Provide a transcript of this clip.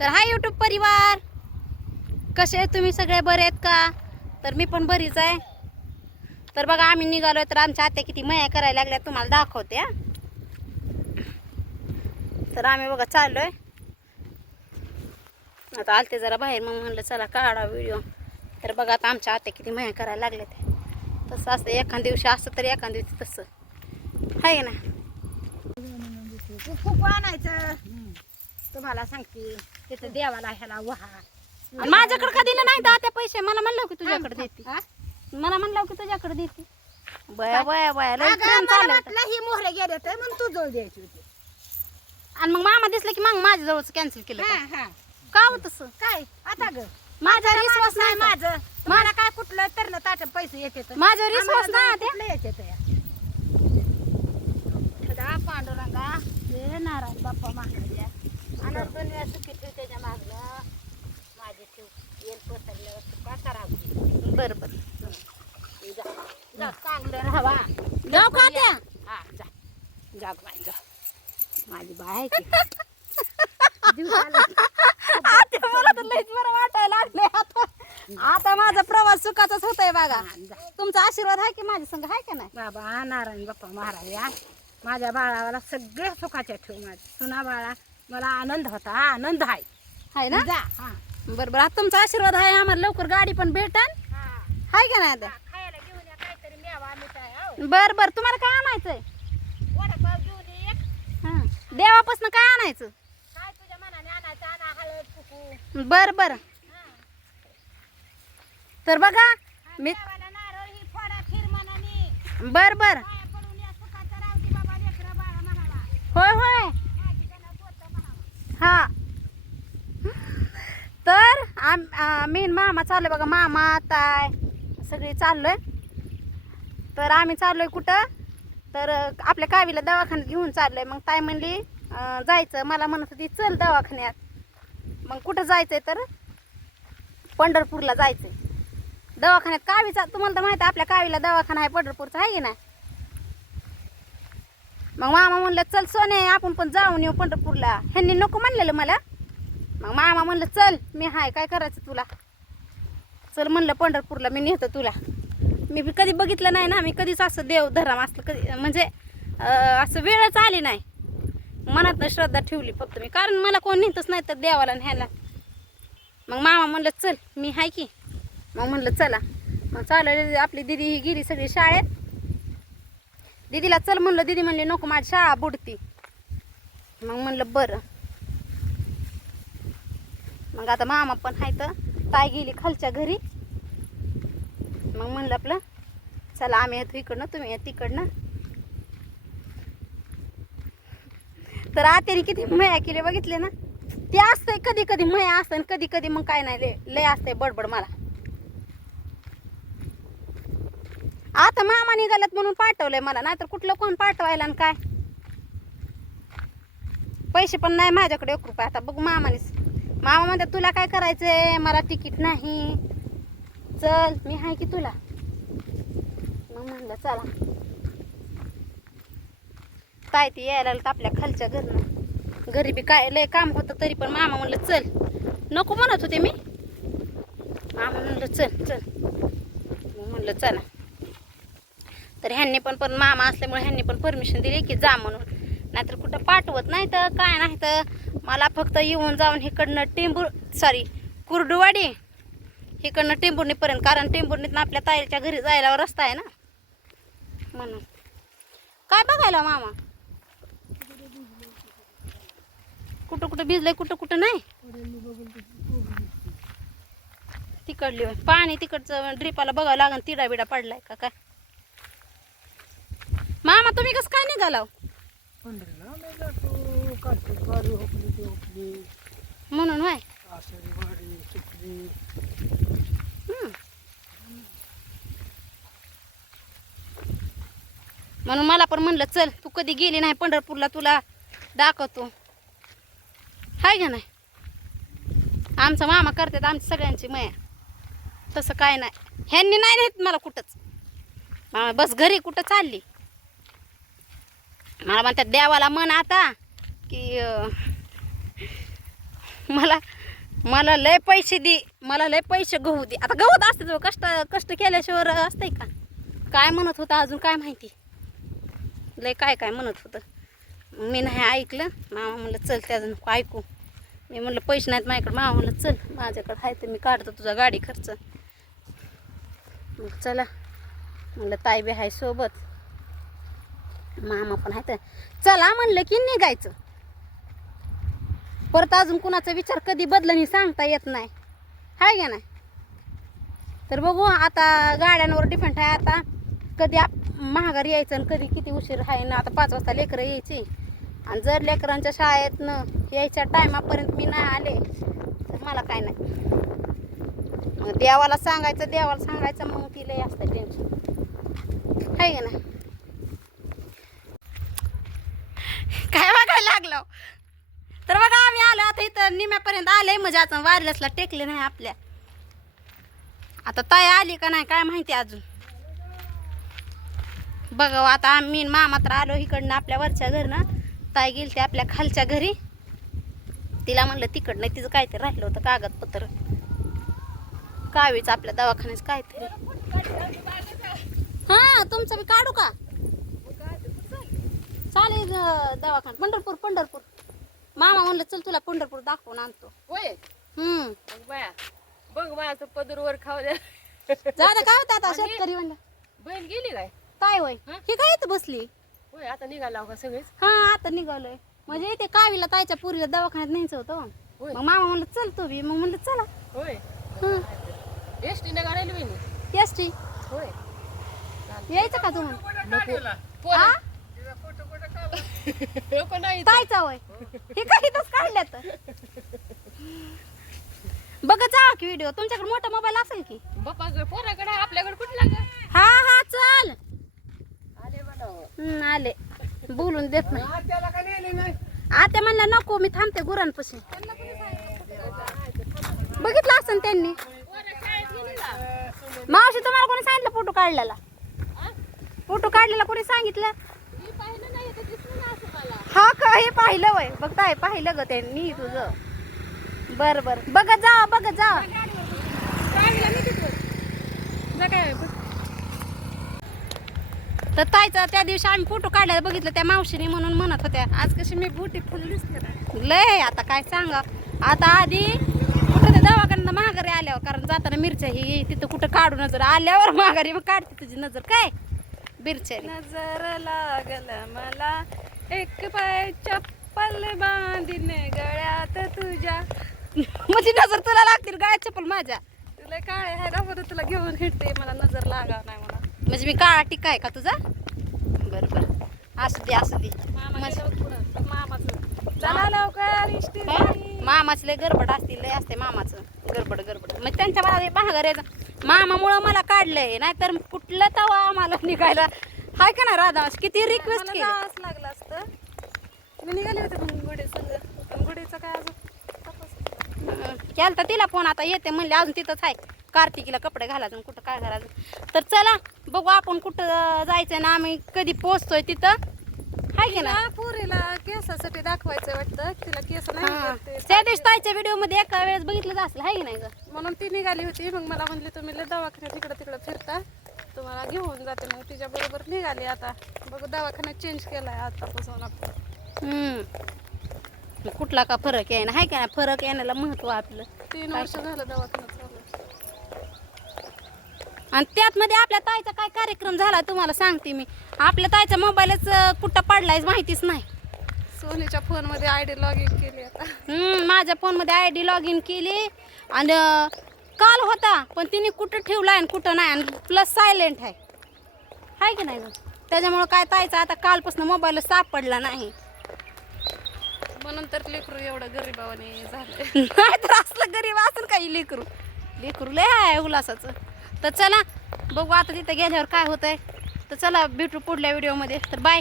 तर हा यूट्यूब परिवार. कसे आहेत तुम्ही सगळे? बरे आहेत का? तर मी पण बरीच आहे. तर बघा आम्ही निघालोय तर आमच्या आत्या किती मया करायला लागल्या तुम्हाला दाखवते हा. तर आम्ही बघा चाललो आहे आता आलते जरा बाहेर मग म्हणलं चला काढा व्हिडिओ. तर बघा आता आमच्या आत्या किती मया करायला लागल्या ते तसं असतं एखाद दिवशी असतं तर एखाद दिवशी तसं. आहे ना? खूप आणायचं. तुम्हाला सांगते. तिथं देवाला ह्याला वहा आणि माझ्याकडे का दिलं नाही तर त्या पैसे मला म्हणलं की तुझ्याकडे देते हा? मला म्हणलं की तुझ्याकडे देते बया बया बया लय अगं, प्रेम मला चाललं होतं. वाटलं ही मोहरे गेले तर म्हणून तू जोड द्यायची होती आणि मग मामा दिसलं की मग माझ्या जवळच कॅन्सल केलं हा, का? हा. का हो तसं काय आता ग माझा विश्वास नाही का? माझं मला काय कुठलं तर ताट पैसे येते तर. माझ्यावर विश्वास आम्हाला नाही ते कुठलं येते तर या. सदा पांडुरंगा हे नारायण बाप्पा महाराजा अनर्थ वेळा सुखी ठेव त्याच्या मागलं माझे ठेव येल पसरल्यावर तुका करावं बरं बरं जा जा, चांगलं राहावा जाऊ का त्या हा जा जा बाई जा माझी बाय आहे आता मला तर लयच बरं वाटायला लागलंय आता. आता माझा प्रवास सुखाचाच होतोय बघा. हा, जा. तुमचा आशीर्वाद आहे की माझ्या संग आहे का नाही? बाबा नारायण बाप्पा महाराज या. माझ्या बाळाला सगळे सुखाच्या ठेव माझे. सुना बाळा मला आनंद होता. आनंद आहे. आहे ना? जा हा. बरं बरं. आता तुमचा आशीर्वाद आहे आम्हाला लवकर गाडी पण भेटन. हा. आहे का नाही आता? खायला घेऊन या काहीतरी मेवा मिठाई हो. बरं बरं. तुम्हाला काय आणायचंय? वडापाव घेऊन ये. एक हां. देवापासून काय आणायचं? काय तुझ्या मनाने आणायचं? आणा हळद कुकू. बरं बरं. तर बघा मी देवाला नारळ ही फोडा खीर मनाने. बरं बरं. पाया पडून या सुखाचं राहू दे बाबा लेकरं बाळा म्हणाला होय होय. माझी त्यांना बोलतं म्हणावं. हा. तर आम मी मामा चाललोय बघा. मामा ताय सगळी चाललोय. तर आम्ही चाललोय कुठं? तर आपल्या कावीला दवाखान्यात घेऊन चाललोय. मग ताई म्हणली जायचं. मला म्हणत होती चल दवाखान्यात. मग कुठं जायचंय तर? पंढरपूरला जायचंय. दवाखान्यात कावीचा तुम्हाला तर माहिती आहे, आपल्या कावीला दवाखाना आहे पंढरपूरचा आहे की नाही? मग मामा म्हणलं चल सोने आपण पण जाऊन येऊ पंढरपूरला. ह्यांनी नको म्हणलेलं मला. मग मामा म्हणलं चल मी हाय काय करायचं तुला? चल म्हणलं पंढरपूरला मी नेतो तुला. मी बी कधी बघितलं नाही ना मी कधीच असं देव धराम असलं कधी म्हणजे असं वेळच आली नाही. मनात श्रद्धा ठेवली फक्त मी. कारण मला कोण नेतच नाही तर देवाला न्यायला मग मामा म्हणलं चल मी हाय की. मग म्हणलं चला. मग चाललं आपली दिदी ही गेली सगळी शाळेत. दीदीला चल म्हणलं दीदी म्हणली नको माझी शाळा बुडती. मग म्हणलं बरं. मग आता मामा पण आहे तर ताई गेली खालच्या घरी. मग म्हणलं आपलं चला आम्ही येतो इकडनं तुम्ही या तिकडनं. तर आत्याने किती मया केले बघितले ना? ते असतंय कधी कधी मया असतं आणि कधी कधी मग काय नाही लय लय असतंय बडबड मला. आता मामा निघाल्यात म्हणून पाठवलंय मला नाहीतर कुठलं कोण पाठवायला काय? पैसे पण नाही माझ्याकडे एक रुपये. आता बघू मामानेच मामा म्हणतात तुला काय करायचंय? मला तिकीट नाही. चल मी आहे की तुला. मग म्हणलं चला. काय ती यायला लागलं आपल्या खालच्या घरनं. घरी बी काय लय काम होतं तरी पण मामा म्हणलं चल. नको म्हणत होते मी. मामा म्हणलं चल चल. मग म्हणलं चला. तर ह्यांनी पण पण मामा असल्यामुळे ह्यांनी पण परमिशन दिली की जा म्हणून. नाहीतर कुठं पाठवत नाही तर काय नाही तर मला फक्त येऊन जाऊन इकडनं टेंबूर सॉरी कुर्डुवाडी इकडनं टेंबुर्णीपर्यंत कारण टेंबुर्णीतनं आपल्या ताईच्या घरी जायला रस्ता आहे ना. म्हणून. काय बघायला मामा? कुठं कुठं भिजलंय कुठं कुठं नाही? तिकडली पाणी तिकडचं ड्रिपाला बघावं लागन तिडा बिडा पडलाय का काय? मामा तुम्ही कसं काय निघाला म्हणून होय. म्हणून मला पण म्हणलं चल तू कधी गेली नाही पंढरपूरला तुला दाखवतो. हाय का नाही? आमचा मामा करतात आमच्या सगळ्यांची मया. तसं काय नाही. ह्यांनी नाही नेत मला कुठंच. मामा बस घरी कुठं चालली? मला म्हणतात देवाला मन आता की मला मला लय पैसे दे मला लय पैसे गहू दे. आता गहूत असते जो कष्ट कष्ट केल्याशिवाय असतंय का? काय म्हणत होतं अजून काय माहिती? लय काय काय म्हणत होतं. मी नाही ऐकलं. मामा म्हणलं चल त्याजून ऐकू. मी म्हणलं पैसे नाहीत माझ्याकडे. मामा म्हणलं चल माझ्याकडे आहे तर मी काढतो तुझा गाडी खर्च. मग चला. म्हणलं ताई बी आहे सोबत. मामा पण आहे तर चला म्हणलं की निघायचं. परत अजून कुणाचा विचार कधी बदलणी सांगता येत नाही. हाय का नाही? तर बघू आता गाड्यांवर डिपेंड आहे आता. कधी आप महागार यायचं आणि कधी किती उशीर आहे ना आता पाच वाजता लेकरं यायची. आणि जर लेकरांच्या शाळेतनं यायच्या टायमापर्यंत मी नाही आले तर मला काय नाही. मग देवाला सांगायचं देवाला सांगायचं मग तिला असतं टेन्शन आहे का नाही? काय बघायला लागलो? तर बघा आम्ही आलो आता इथं निम्यापर्यंत आले म्हणजे आता वायरलेसला टेकले नाही आपल्या. आता ताई आली का नाही काय माहिती अजून. बघा हो, आता आम्ही मामा तर आलो इकडनं आपल्या वरच्या घरनं. ताई गेली ते आपल्या खालच्या घरी. तिला म्हणलं तिकडनं तिचं काहीतरी राहिलं होतं कागदपत्र. कावीच आपल्या दवाखान्याच काहीतरी. हा तुमचं मी काढू दवाखान्यात. पंढरपूर पंढरपूर. मामा म्हणलं चल तुला पंढरपूर दाखवून आणतो. होय? हम्म. मग बाया बघ बायाचं पदरवर खाऊ द्या. काय होतं आता? शेतकरी म्हणलं. बहीण गेली काय? काय होय? हं? ही काय इथं बसली? होय आता निघाला का सगळेच. हा आता निघालोय. म्हणजे इथे कावीला ताईच्या पुरीला दवाखान्यात न्यायचं होतं. होय. मग मामा म्हणलं चल तू बी. मग म्हणलं चला. होय. हं. एस टी एस टी होय. यायचं का तुम्हाला नको? नको नाही ताईचा होय हे इथंच काढल्यात? बघत जावा की व्हिडिओ तुमच्याकडे मोठा मोबाईल असेल की. बाप्पा पोराकडे आपल्याकडे कुठला ग हा हा चल. आले म्हणावं. हम्म, आले. बोलून देत नाही. आता म्हणलं नको मी थांबते गुरांपाशी. बघितलं असं त्यांनी. मावशी तुम्हाला कोणी सांगितलं फोटो काढलेला फोटो काढलेला कोणी सांगितलं मी पाहिलं नाही तर दिसलं ना असं मला हा का हे पाहिलं वय. बघताय पाहिलं ग त्यांनी तुझं. बर बर. बघ जा बघ जा. तर ताईचा त्या दिवशी आम्ही फोटो काढलेला बघितलं त्या मावशीने म्हणून म्हणत होत्या. आज कशी मी बुटी फुल दिसते लय आता काय सांगा. आता आधी कुठं ते दवाखान्यात माघारी आल्यावर कारण जाताना मिरच्या ही तिथं कुठं काढू नजर. आल्यावर माघारी मग काढते तुझी नजर. काय? मिरच्या नजर लागल मला. एक पाय चप्पल बांधीन गळ्यात तुझ्या. म्हणजे नजर तुला लागतील गाय चप्पल माझ्या? तुला काय आहे? ना बरं तुला घेऊन हिंडते. मला नजर लागा नाही म्हणा म्हणजे मी काळा टिक्का आहे का तुझा? बरं बरं. असू दे असू दे. मामाचं. चला लवकर इष्टी हा? मामाचं लय गडबड असते लय असते मामाचं. गडबड गडबड. मग त्यांच्या मला महागार मामामुळं मला काढलंय. नाहीतर कुठलं तवा आम्हाला निघायला हाय का ना राधा? किती रिक्वेस्ट केली? जावंच लागलं. मी निघाले होते मग गुढी संग पण गुढीचं काय अजून? तपास. हं, केलता तिला फोन आता येते म्हणले अजून तिथंच आहे. कार्तिकीला कपडे घालायचं कुठं काय घालायचं तर चला बघू आपण कुठं जायचं ना आम्ही कधी पोचतोय तिथं. हाय की ना तिला पुरीला केसासाठी दाखवायचं वाटतं. तिला केस नाही हा. त्या दिवशी ताईच्या व्हिडिओमध्ये एका वेळेस बघितलं असेल हाय की नाही ग? म्हणून ती निघाली होती. मग मला म्हणली तुम्ही लय दवाखान्यात इकडं तिकडं फिरता. तुम्हाला घेऊन जाते. मग तिच्या बरोबर निघाली आता. बघू दवाखान्यात चेंज केलाय आतापासून आपण. हम्म. कुठला का फरक आहे ना हाय का फरक येण्याला महत्त्व आपलं. तीन वर्ष झालं दवाखान्यात चालू आणि त्यात मध्ये आपल्या ताईचा काय कार्यक्रम झाला तुम्हाला सांगते मी. आपल्या ताईचा मोबाईलच कुठं पडलाय माहितीच नाही. सोनीच्या फोनमध्ये आय डी लॉग इन केली आता. हम्म, माझ्या फोनमध्ये आय डी लॉग इन केली. आणि अं, काल होता पण तिने कुठं ठेवलाय आणि कुठं नाही. आणि प्लस सायलेंट आहे. हाय की नाही गं? त्याच्यामुळं काय ताईचा आता कालपासून मोबाईल सापडला नाही. म्हणून तर लेकरू एवढं गरीबावाने झालं नाही तर असलं गरीब असेल काही लेकरू. लेकरू लय आहे उल्हासाचं. तर चला बघू आता तिथं गेल्यावर काय होतंय. तर चला भेटू पुढल्या व्हिडिओमध्ये तर बाय